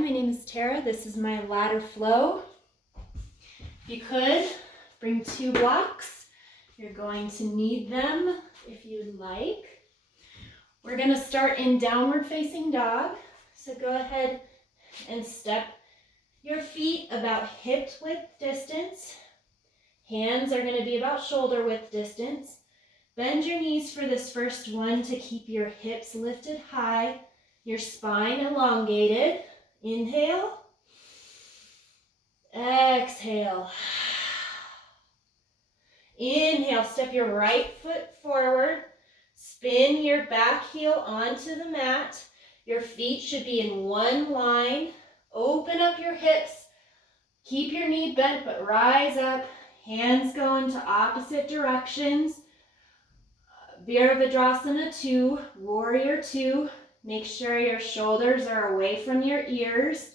my name is Tara. This is my ladder flow. If you could, bring 2 blocks. You're going to need them if you'd like. We're going to start in downward facing dog. So go ahead and step your feet about hip width distance. Hands are going to be about shoulder width distance. Bend your knees for this first one to keep your hips lifted high, your spine elongated. Inhale. Exhale. Inhale, step your right foot forward. Spin your back heel onto the mat. Your feet should be in one line. Open up your hips. Keep your knee bent, but rise up. Hands go into opposite directions. Virabhadrasana 2, Warrior 2. Make sure your shoulders are away from your ears.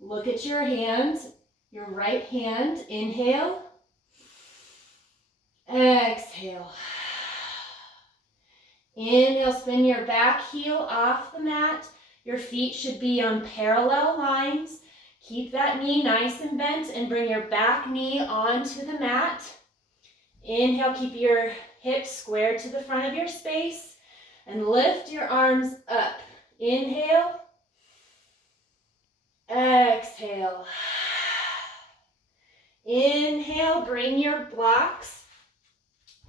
Look at your hands, your right hand. Inhale. Exhale. Inhale, spin your back heel off the mat. Your feet should be on parallel lines. Keep that knee nice and bent and bring your back knee onto the mat. Inhale, keep your hips square to the front of your space and lift your arms up. Inhale. Exhale. Inhale, bring your blocks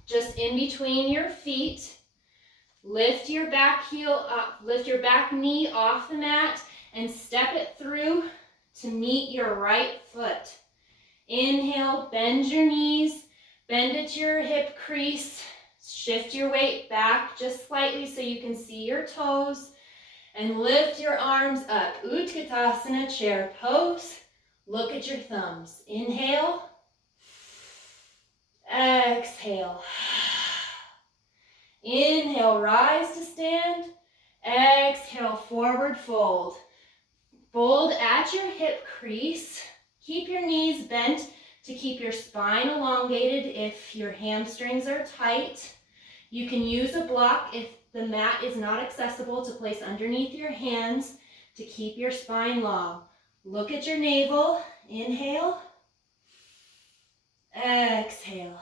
just in between your feet. Lift your back heel up, lift your back knee off the mat and step it through to meet your right foot. Inhale, bend your knees, bend at your hip crease, shift your weight back just slightly so you can see your toes, and lift your arms up. Utkatasana, chair pose. Look at your thumbs. Inhale. Exhale. Inhale, rise to stand. Exhale, forward fold. Fold at your hip crease. Keep your knees bent to keep your spine elongated if your hamstrings are tight. You can use a block if the mat is not accessible to place underneath your hands to keep your spine long. Look at your navel. Inhale. Exhale.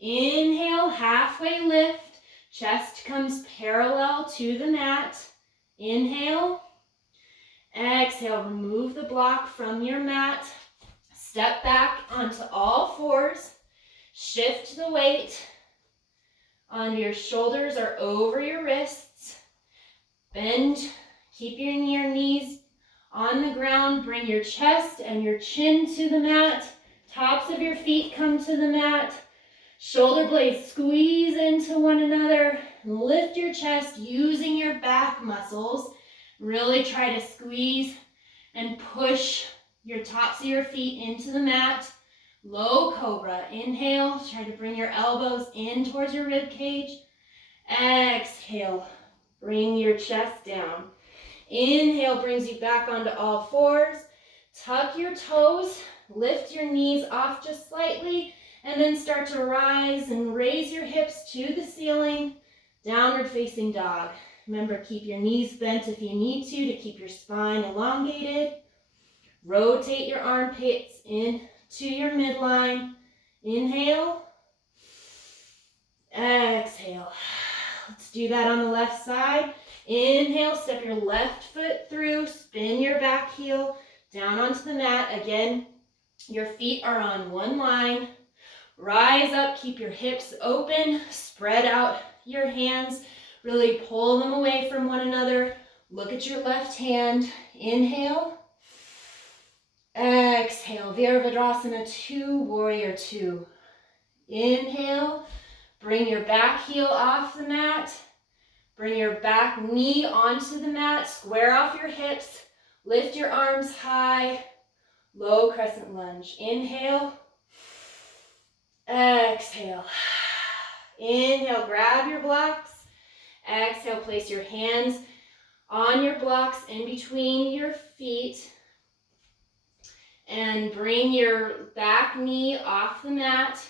Inhale, halfway lift. Chest comes parallel to the mat. Inhale. Exhale, remove the block from your mat. Step back onto all fours. Shift the weight onto your shoulders or over your wrists. Bend, keep your knees on the ground. Bring your chest and your chin to the mat. Tops of your feet come to the mat. Shoulder blades squeeze into one another. Lift your chest using your back muscles. Really try to squeeze and push your tops of your feet into the mat. Low cobra. Inhale. Try to bring your elbows in towards your rib cage. Exhale. Bring your chest down. Inhale brings you back onto all fours. Tuck your toes. Lift your knees off just slightly. And then start to rise and raise your hips to the ceiling. Downward facing dog. Remember, keep your knees bent if you need to keep your spine elongated. Rotate your armpits into your midline. Inhale. Exhale. Let's do that on the left side. Inhale, step your left foot through. Spin your back heel down onto the mat. Again, your feet are on one line. Rise up, keep your hips open, spread out your hands, really pull them away from one another. Look at your left hand. Inhale. Exhale, Virabhadrasana 2, Warrior 2. Inhale, bring your back heel off the mat. Bring your back knee onto the mat, square off your hips, lift your arms high, low crescent lunge. Inhale. Exhale. Inhale, grab your blocks. Exhale, place your hands on your blocks in between your feet. And bring your back knee off the mat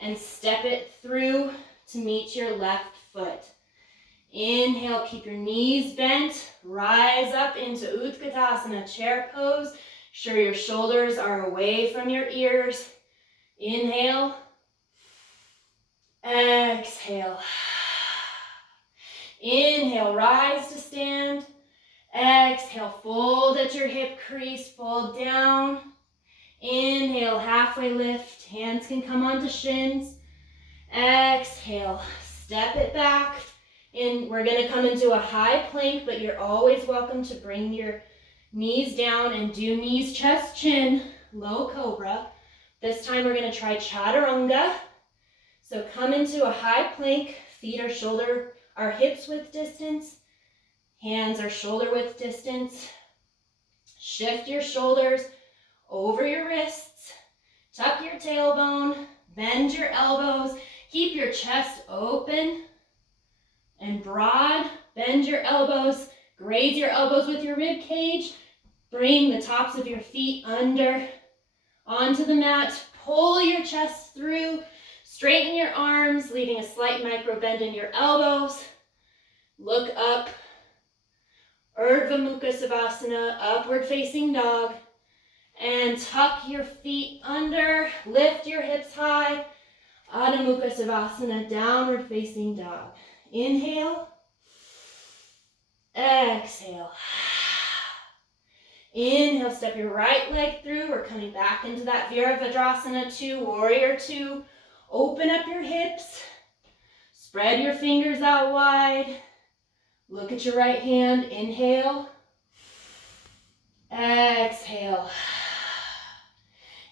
and step it through to meet your left foot. Inhale, keep your knees bent. Rise up into Utkatasana, chair pose. Sure your shoulders are away from your ears. Inhale. Exhale. Inhale, rise to stand. Exhale, fold at your hip crease, fold down. Inhale, halfway lift. Hands can come onto shins. Exhale, step it back. And we're going to come into a high plank, but you're always welcome to bring your knees down and do knees, chest, chin, low cobra. This time we're going to try chaturanga. So come into a high plank, feet are hips width distance, hands are shoulder width distance. Shift your shoulders over your wrists, tuck your tailbone, bend your elbows, keep your chest open and broad. Bend your elbows, graze your elbows with your rib cage. Bring the tops of your feet under onto the mat. Pull your chest through. Straighten your arms, leaving a slight micro bend in your elbows. Look up. Urdhva Mukha Savasana, upward facing dog. And tuck your feet under. Lift your hips high. Adho Mukha Savasana, downward facing dog. Inhale. Exhale. Inhale, step your right leg through. We're coming back into that Virabhadrasana 2, Warrior 2. Open up your hips. Spread your fingers out wide. Look at your right hand. Inhale. Exhale.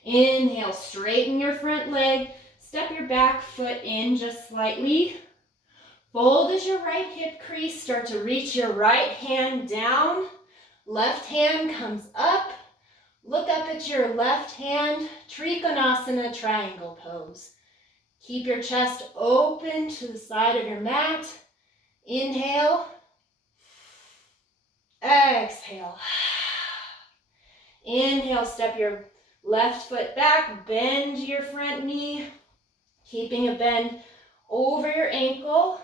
Inhale, straighten your front leg. Step your back foot in just slightly. Fold as your right hip crease. Start to reach your right hand down. Left hand comes up. Look up at your left hand. Trikonasana, triangle pose. Keep your chest open to the side of your mat. Inhale. Exhale. Inhale, step your left foot back. Bend your front knee. Keeping a bend over your ankle.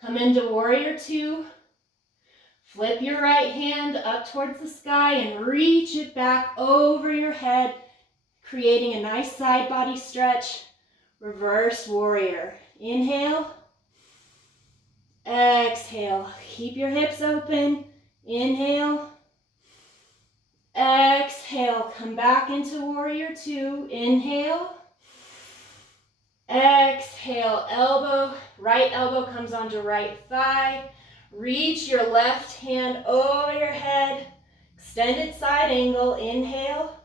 Come into Warrior 2. Flip your right hand up towards the sky and reach it back over your head, creating a nice side body stretch. Reverse warrior. Inhale. Exhale. Keep your hips open. Inhale. Exhale. Come back into Warrior 2. Inhale. Exhale. Elbow. Right elbow comes onto right thigh. Reach your left hand over your head. Extended side angle. Inhale.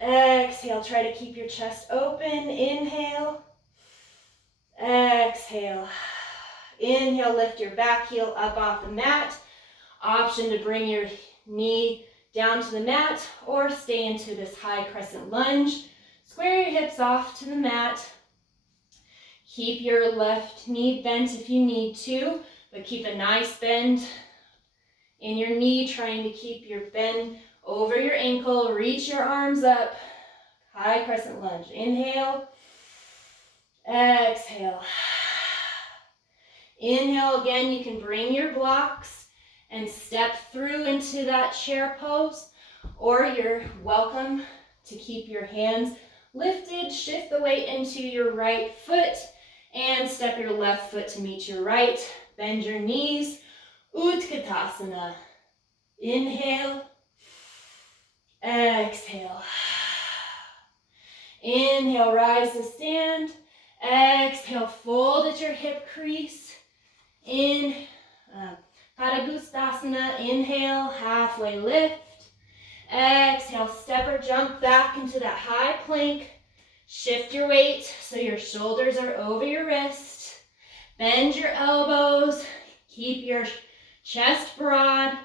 Exhale. Try to keep your chest open. Inhale. Exhale. Inhale. Lift your back heel up off the mat. Option to bring your knee down to the mat or stay into this high crescent lunge. Square your hips off to the mat. Keep your left knee bent if you need to, but keep a nice bend in your knee, trying to keep your bend over your ankle. Reach your arms up. High crescent lunge. Inhale. Exhale. Inhale again. You can bring your blocks and step through into that chair pose, or you're welcome to keep your hands lifted. Shift the weight into your right foot and step your left foot to meet your right. Bend your knees. Utkatasana. Inhale. Exhale. Inhale, rise to stand. Exhale, fold at your hip crease. In Padangusthasana. Inhale, halfway lift. Exhale, step or jump back into that high plank. Shift your weight so your shoulders are over your wrist. Bend your elbows. Keep your chest broad.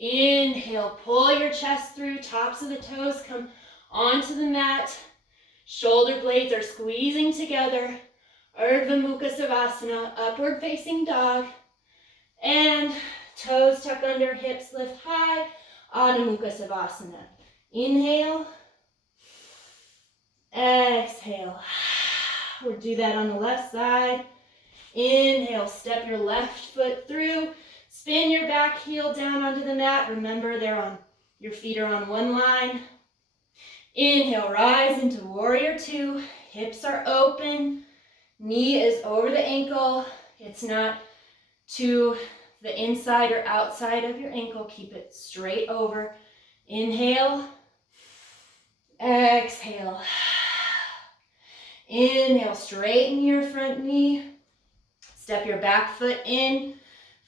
Inhale, pull your chest through. Tops of the toes come onto the mat. Shoulder blades are squeezing together. Urdhva Mukha Savasana, upward facing dog. And toes tuck under, hips lift high. Adho Mukha Savasana. Inhale. Exhale. We'll do that on the left side. Inhale, step your left foot through. Spin your back heel down onto the mat. Remember, your feet are on one line. Inhale, rise into warrior two. Hips are open. Knee is over the ankle. It's not to the inside or outside of your ankle. Keep it straight over. Inhale. Exhale. Inhale, straighten your front knee. Step your back foot in.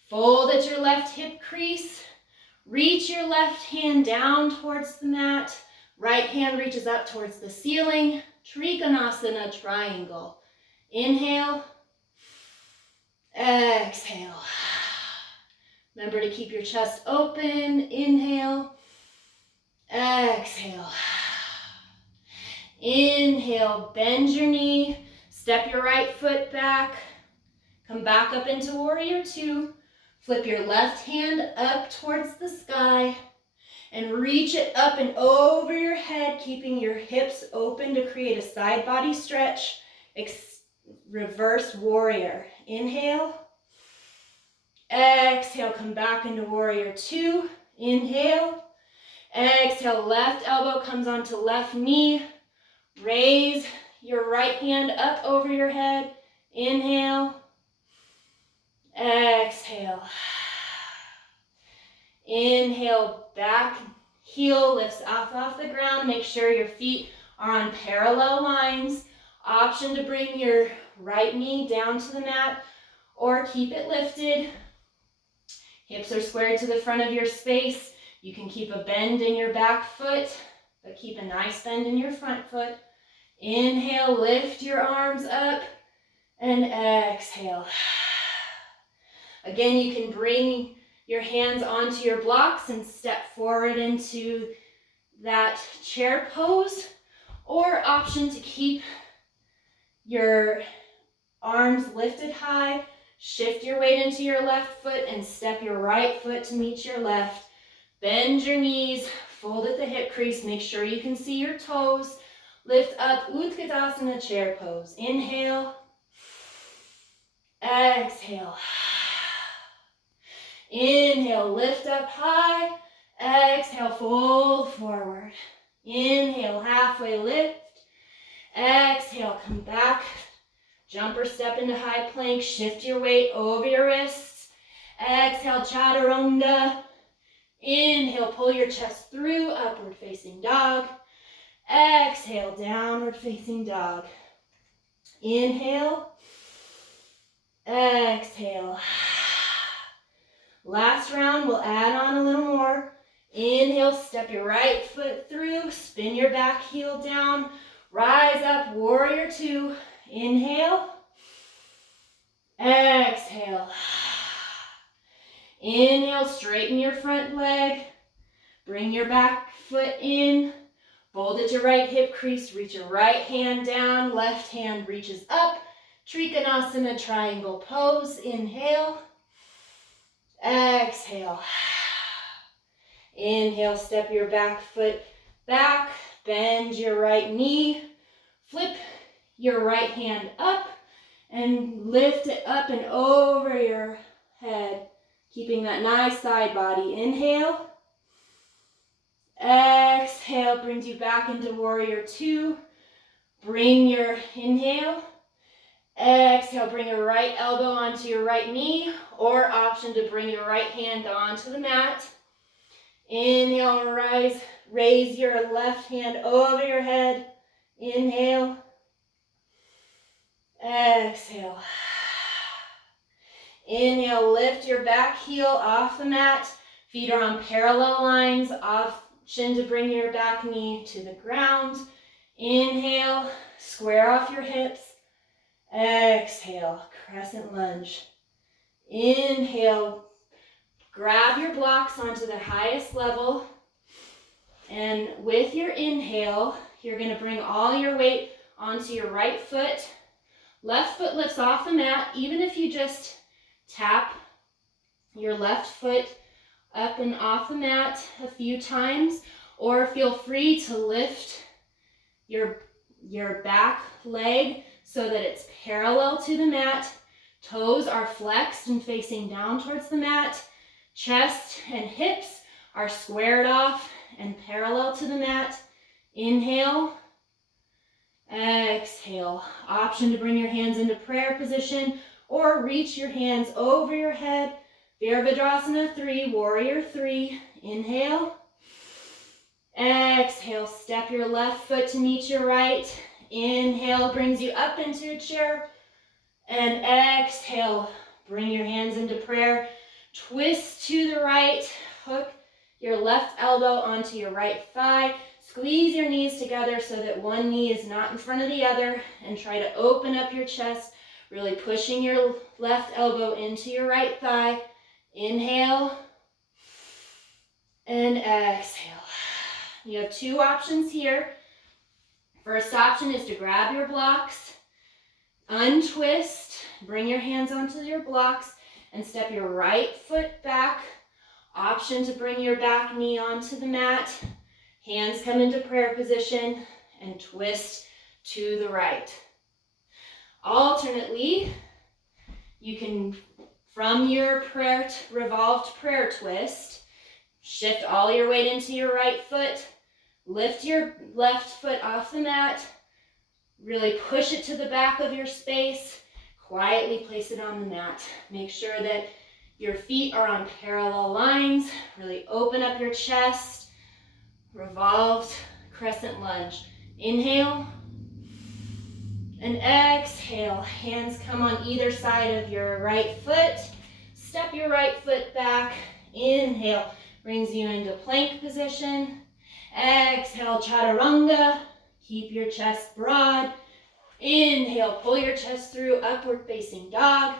Fold at your left hip crease. Reach your left hand down towards the mat. Right hand reaches up towards the ceiling. Trikonasana triangle. Inhale. Exhale. Remember to keep your chest open. Inhale. Exhale. Inhale, bend your knee. Step your right foot back. Come back up into warrior two. Flip your left hand up towards the sky and reach it up and over your head, keeping your hips open to create a side body stretch. Reverse warrior. Inhale. Exhale, come back into warrior two. Inhale. Exhale, left elbow comes onto left knee. Raise your right hand up over your head. Inhale. Exhale. Inhale, back heel lifts off the ground. Make sure your feet are on parallel lines. Option to bring your right knee down to the mat or keep it lifted. Hips are squared to the front of your space. You can keep a bend in your back foot, but keep a nice bend in your front foot. Inhale, lift your arms up, and exhale. Again, you can bring your hands onto your blocks and step forward into that chair pose, or option to keep your arms lifted high. Shift your weight into your left foot and step your right foot to meet your left. Bend your knees, fold at the hip crease, make sure you can see your toes. Lift up, Utkatasana chair pose. Inhale. Exhale. Inhale, lift up high. Exhale, fold forward. Inhale, halfway lift. Exhale, come back. Jump or step into high plank. Shift your weight over your wrists. Exhale, chaturanga. Inhale, pull your chest through, upward facing dog. Exhale, downward facing dog. Inhale. Exhale. Last round, we'll add on a little more. Inhale, step your right foot through, spin your back heel down, rise up, warrior two. Inhale. Exhale. Inhale, straighten your front leg. Bring your back foot in. Fold at your right hip crease, reach your right hand down, left hand reaches up. Trikonasana triangle pose. Inhale. Exhale. Inhale, step your back foot back, bend your right knee, flip your right hand up, and lift it up and over your head, keeping that nice side body. Inhale. Exhale, brings you back into warrior two. Bring your inhale. Exhale, bring your right elbow onto your right knee, or option to bring your right hand onto the mat. Inhale, raise your left hand over your head. Inhale. Exhale. Inhale, lift your back heel off the mat. Feet are on parallel lines. Option to bring your back knee to the ground. Inhale, square off your hips. Exhale, crescent lunge. Inhale, grab your blocks onto the highest level. And with your inhale, you're going to bring all your weight onto your right foot. Left foot lifts off the mat. Even if you just tap your left foot up and off the mat a few times, or feel free to lift your back leg so that it's parallel to the mat. Toes are flexed and facing down towards the mat. Chest and hips are squared off and parallel to the mat. Inhale. Exhale. Option to bring your hands into prayer position or reach your hands over your head. Virabhadrasana 3, Warrior 3. Inhale. Exhale. Step your left foot to meet your right. Inhale brings you up into a chair. And exhale. Bring your hands into prayer. Twist to the right. Hook your left elbow onto your right thigh. Squeeze your knees together so that one knee is not in front of the other. And try to open up your chest, really pushing your left elbow into your right thigh. Inhale. And exhale. You have two options here. First option is to grab your blocks, untwist, bring your hands onto your blocks, and step your right foot back. Option to bring your back knee onto the mat. Hands come into prayer position and twist to the right. Alternately, you can, from your revolved prayer twist, shift all your weight into your right foot, lift your left foot off the mat, really push it to the back of your space, quietly place it on the mat. Make sure that your feet are on parallel lines, really open up your chest, revolved crescent lunge. Inhale and exhale. Hands come on either side of your right foot. Step your right foot back. Inhale brings you into plank position. Exhale, chaturanga. Keep your chest broad. Inhale, pull your chest through, upward facing dog.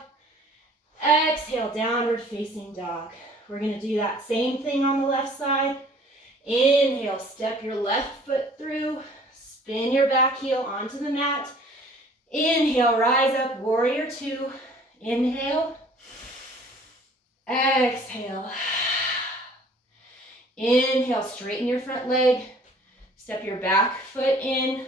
Exhale, downward facing dog. We're going to do that same thing on the left side. Inhale, step your left foot through, spin your back heel onto the mat. Inhale, rise up, Warrior 2. Inhale. Exhale. Inhale, straighten your front leg. Step your back foot in.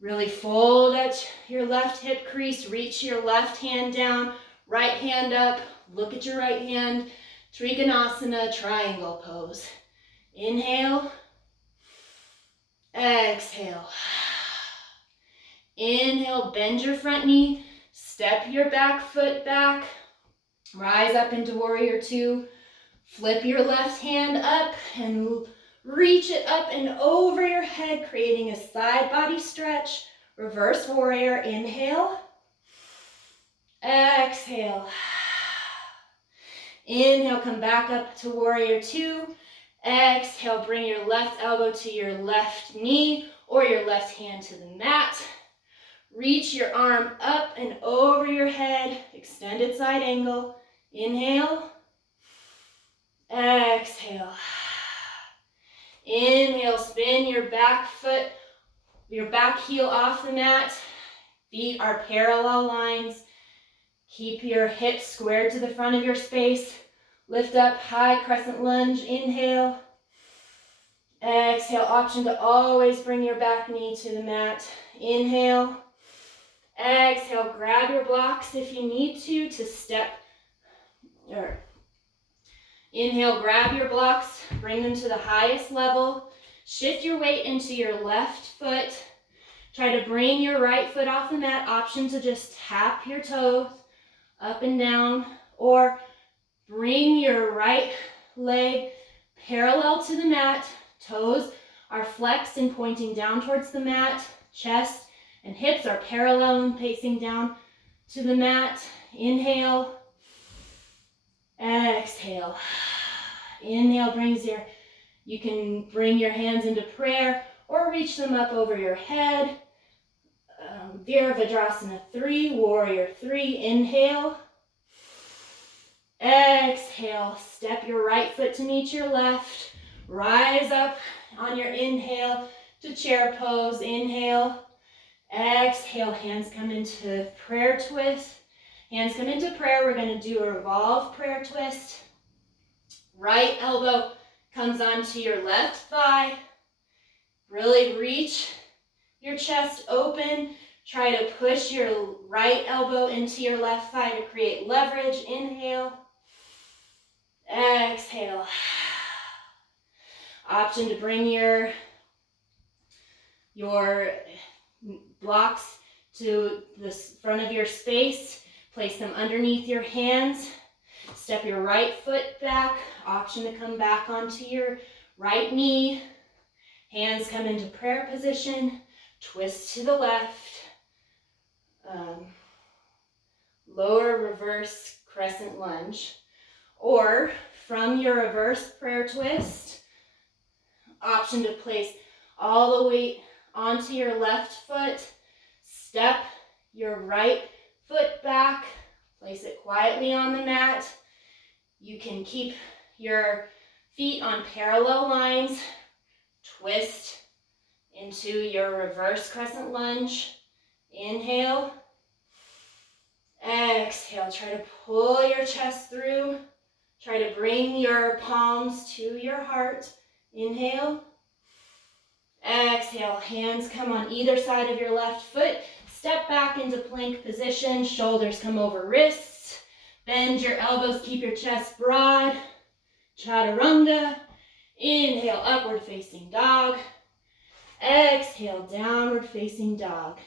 Really fold at your left hip crease. Reach your left hand down, right hand up. Look at your right hand. Trikonasana, triangle pose. Inhale. Exhale. Inhale, bend your front knee. Step your back foot back. Rise up into Warrior 2. Flip your left hand up and reach it up and over your head, creating a side body stretch. Reverse warrior. Inhale. Exhale. Inhale, come back up to Warrior 2. Exhale, bring your left elbow to your left knee or your left hand to the mat. Reach your arm up and over your head, extended side angle. Inhale. Exhale. Inhale, spin your back foot, your back heel off the mat. Feet are parallel lines. Keep your hips squared to the front of your space. Lift up, high crescent lunge. Inhale. Exhale, option to always bring your back knee to the mat. Inhale. Exhale, grab your blocks if you need to step. Inhale, grab your blocks, bring them to the highest level. Shift your weight into your left foot. Try to bring your right foot off the mat. Option to just tap your toes up and down, or bring your right leg parallel to the mat. Toes are flexed and pointing down towards the mat. Chest and hips are parallel and facing down to the mat. Inhale. Exhale. Inhale you can bring your hands into prayer or reach them up over your head. Virabhadrasana 3, Warrior 3. Inhale. Exhale. Step your right foot to meet your left. Rise up on your inhale to chair pose. Inhale. Exhale. Hands come into prayer twist. Hands come into prayer. We're going to do a revolve prayer twist. Right elbow comes onto your left thigh. Really reach your chest open. Try to push your right elbow into your left thigh to create leverage. Inhale. Exhale. Option to bring your blocks to the front of your space. Place them underneath your hands. Step your right foot back. Option to come back onto your right knee. Hands come into prayer position. Twist to the left. Lower reverse crescent lunge. Or from your reverse prayer twist, option to place all the weight onto your left foot. Step your right foot back. Place it quietly on the mat. You can keep your feet on parallel lines. Twist into your reverse crescent lunge. Inhale. Exhale. Try to pull your chest through. Try to bring your palms to your heart. Inhale. Exhale. Hands come on either side of your left foot. Step back into plank position. Shoulders come over wrists. Bend your elbows. Keep your chest broad. Chaturanga. Inhale, upward facing dog. Exhale, downward facing dog.